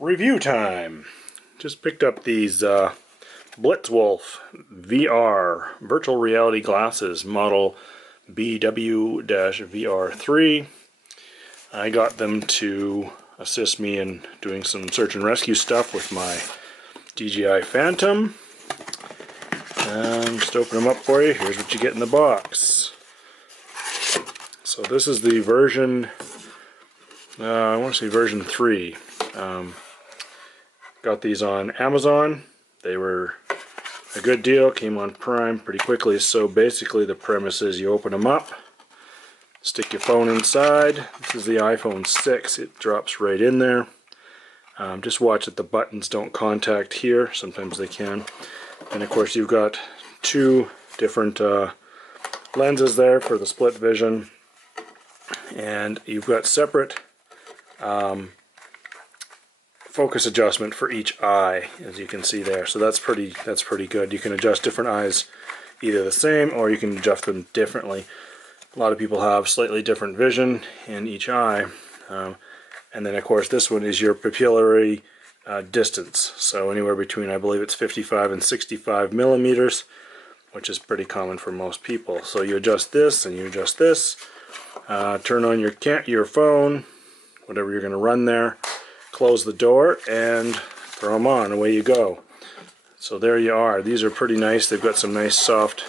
Review time. Just picked up these Blitzwolf VR virtual reality glasses, model BW-VR3. I got them to assist me in doing some search and rescue stuff with my DJI Phantom. Just open them up for you. Here's what you get in the box. So this is the version, I want to say version 3. Got these on Amazon. They were a good deal, came on Prime pretty quickly. So basically the premise is you open them up, stick your phone inside. This is the iPhone 6, it drops right in there. Just watch that the buttons don't contact here, sometimes they can. And of course you've got two different lenses there for the split vision, and you've got separate focus adjustment for each eye, as you can see there. So that's pretty good. You can adjust different eyes either the same, or you can adjust them differently. A lot of people have slightly different vision in each eye. And then of course this one is your pupillary distance. So anywhere between, I believe it's 55 and 65 millimeters, which is pretty common for most people. So you adjust this and you adjust this. Turn on your phone, whatever you're going to run there. Close the door and throw them on. Away you go. So there you are. These are pretty nice. They've got some nice soft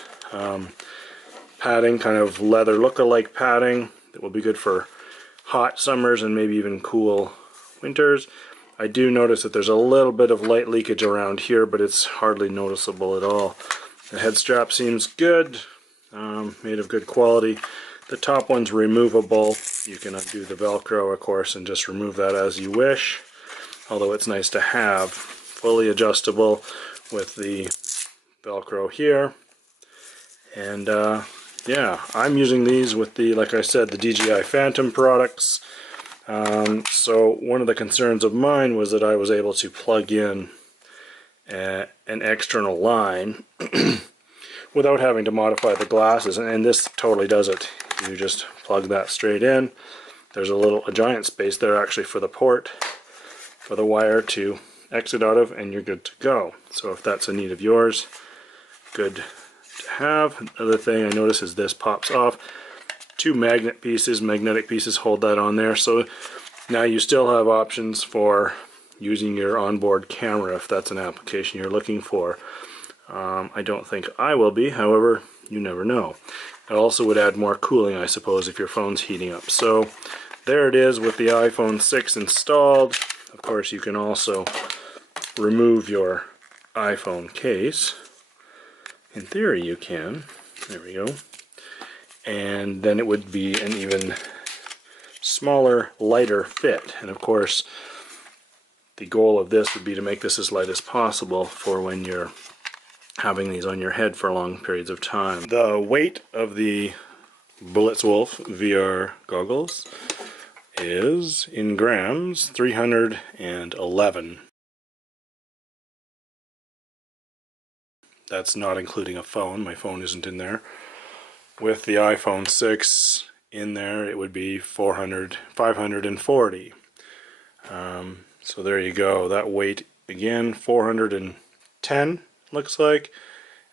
padding, kind of leather look-alike padding that will be good for hot summers and maybe even cool winters. I do notice that there's a little bit of light leakage around here, but it's hardly noticeable at all. The head strap seems good, made of good quality. The top one's removable. You can undo the Velcro, of course, and just remove that as you wish. Although it's nice to have. Fully adjustable with the Velcro here. And yeah, I'm using these with the, like I said, the DJI Phantom products. So one of the concerns of mine was that I was able to plug in an external line without having to modify the glasses, and this totally does it. You just plug that straight in. There's a giant space there actually for the port for the wire to exit out of, and you're good to go. So if that's a need of yours, good to have. Another thing I notice is this pops off. Two magnetic pieces hold that on there. So now you still have options for using your onboard camera if that's an application you're looking for. I don't think I will be, however, you never know. It also would add more cooling, I suppose, if your phone's heating up. So there it is with the iPhone 6 installed. Of course, you can also remove your iPhone case. In theory, you can. There we go. And then it would be an even smaller, lighter fit. And of course, the goal of this would be to make this as light as possible for when you're having these on your head for long periods of time. The weight of the Blitzwolf VR goggles is, in grams, 311. That's not including a phone. My phone isn't in there. With the iPhone 6 in there, it would be 540. So there you go. That weight, again, 410. Looks like,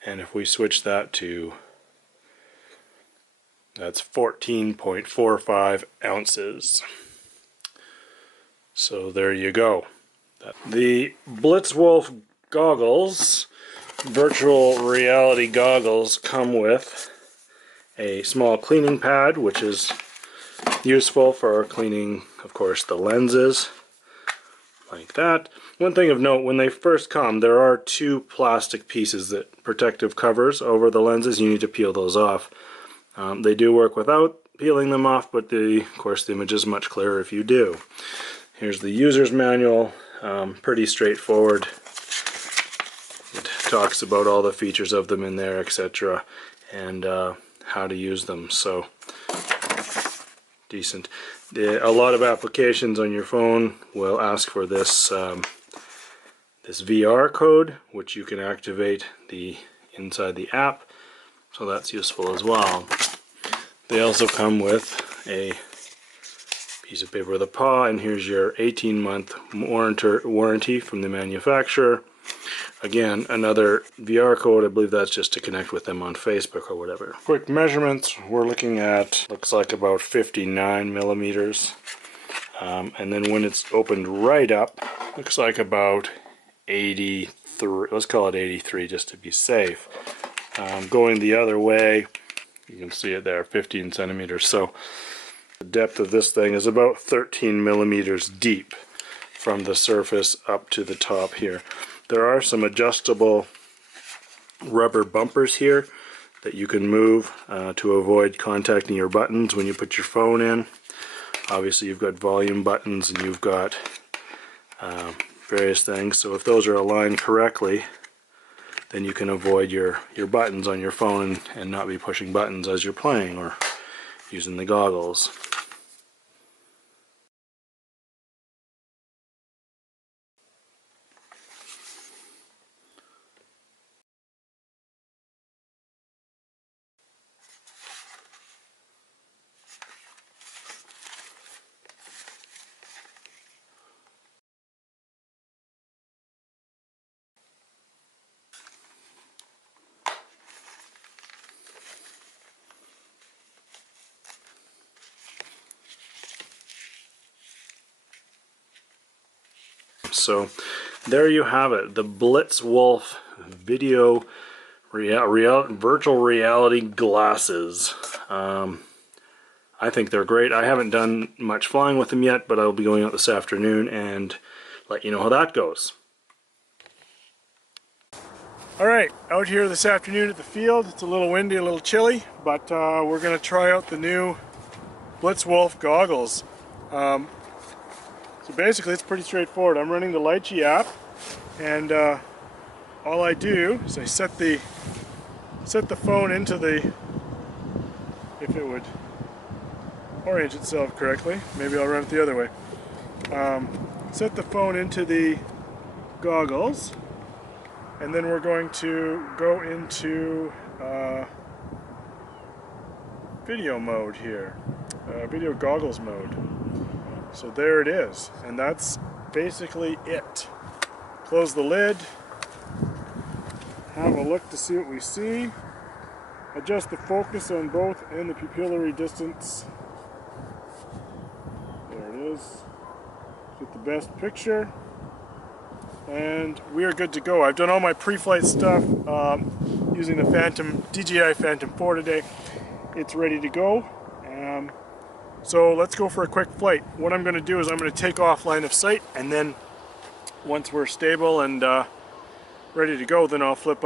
and if we switch that to, that's 14.45 ounces. So there you go. The Blitzwolf goggles, virtual reality goggles, come with a small cleaning pad, which is useful for cleaning, of course, the lenses, like that. One thing of note, when they first come, there are two plastic pieces, that protective covers over the lenses. You need to peel those off. They do work without peeling them off, but of course the image is much clearer if you do. Here's the user's manual, pretty straightforward. It talks about all the features of them in there, etc., and how to use them. So decent. A lot of applications on your phone will ask for this this VR code, which you can activate inside the app, so that's useful as well. They also come with a piece of paper with a paw, and here's your 18-month warranty from the manufacturer. Again, another VR code. I believe that's just to connect with them on Facebook or whatever. Quick measurements, we're looking at, looks like about 59 millimeters. And then when it's opened right up, looks like about 83, let's call it 83 just to be safe. Going the other way, you can see it there, 15 centimeters. So the depth of this thing is about 13 millimeters deep from the surface up to the top here. There are some adjustable rubber bumpers here that you can move to avoid contacting your buttons when you put your phone in. Obviously you've got volume buttons and you've got various things, so if those are aligned correctly, then you can avoid your buttons on your phone and not be pushing buttons as you're playing or using the goggles. So there you have it, the Blitzwolf video virtual reality glasses. I think they're great. I haven't done much flying with them yet, but I'll be going out this afternoon and let you know how that goes. Alright, out here this afternoon at the field. It's a little windy, a little chilly, but we're going to try out the new Blitzwolf goggles. So basically it's pretty straightforward. I'm running the Lychee app, and all I do is I set the phone into the, if it would orient itself correctly, maybe I'll run it the other way. Set the phone into the goggles, and then we're going to go into video mode here, video goggles mode. So there it is, and that's basically it. Close the lid, have a look to see what we see, adjust the focus on both and the pupillary distance. There it is. Get the best picture, and we are good to go. I've done all my pre-flight stuff using the DJI Phantom 4 today. It's ready to go. So let's go for a quick flight. What I'm going to do is I'm going to take off line of sight, and then once we're stable and ready to go, then I'll flip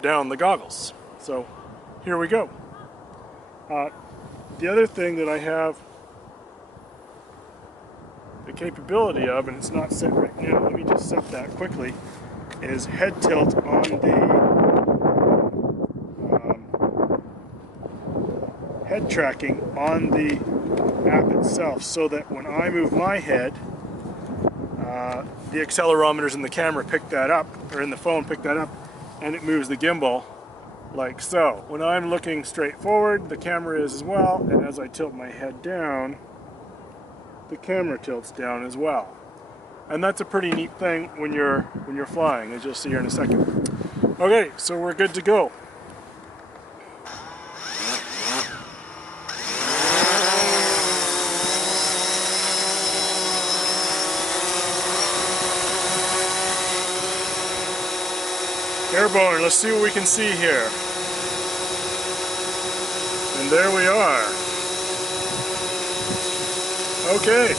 down the goggles. So here we go. The other thing that I have the capability of, and it's not set right now, let me just set that quickly, is head tilt on the head tracking on the app itself, so that when I move my head, the accelerometers in the camera pick that up, or in the phone pick that up, and it moves the gimbal like so. When I'm looking straight forward, the camera is as well, and as I tilt my head down, the camera tilts down as well. And that's a pretty neat thing when you're flying, as you'll see here in a second. Okay, so we're good to go. Airborne, let's see what we can see here. And there we are. Okay,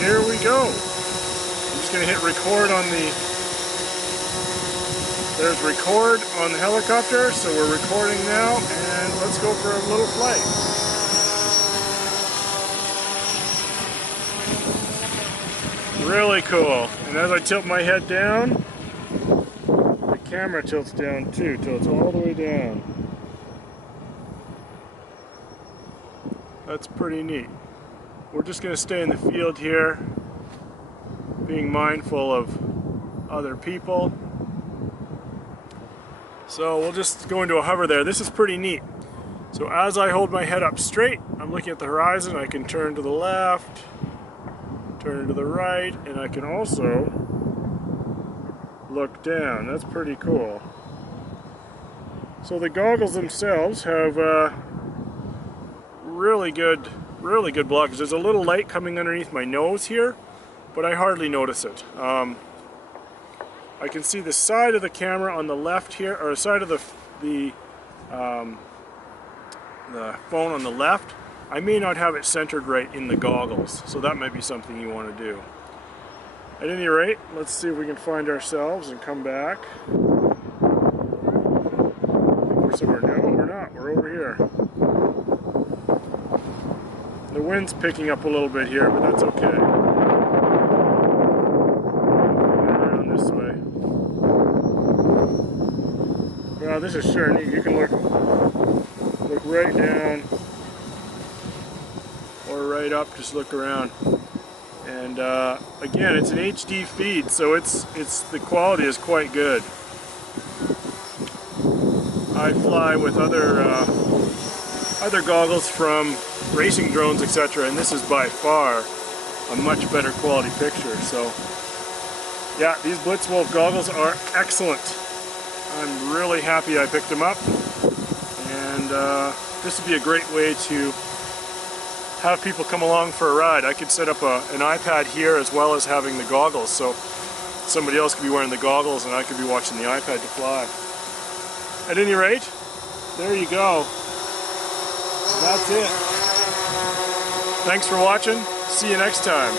here we go. I'm just going to hit record on there's record on the helicopter, so we're recording now, and let's go for a little flight. Really cool. And as I tilt my head down, camera tilts down too, tilts all the way down. That's pretty neat. We're just going to stay in the field here, being mindful of other people. So we'll just go into a hover there. This is pretty neat. So as I hold my head up straight, I'm looking at the horizon. I can turn to the left, turn to the right, and I can also look down. That's pretty cool. So the goggles themselves have really good blockers. There's a little light coming underneath my nose here, but I hardly notice it. I can see the side of the camera on the left here, or the side of the phone on the left. I may not have it centered right in the goggles, so that might be something you want to do. At any rate, let's see if we can find ourselves and come back. We're somewhere. No, we're not. We're over here. The wind's picking up a little bit here, but that's okay. Around this way. Wow, this is sure neat. You can look right down or right up. Just look around. And again, it's an HD feed, so the quality is quite good. I fly with other goggles from racing drones, etc., and this is by far a much better quality picture. So yeah, these Blitzwolf goggles are excellent. I'm really happy I picked them up, and this would be a great way to have people come along for a ride. I could set up an iPad here as well as having the goggles, so somebody else could be wearing the goggles and I could be watching the iPad to fly. At any rate, there you go. That's it. Thanks for watching. See you next time.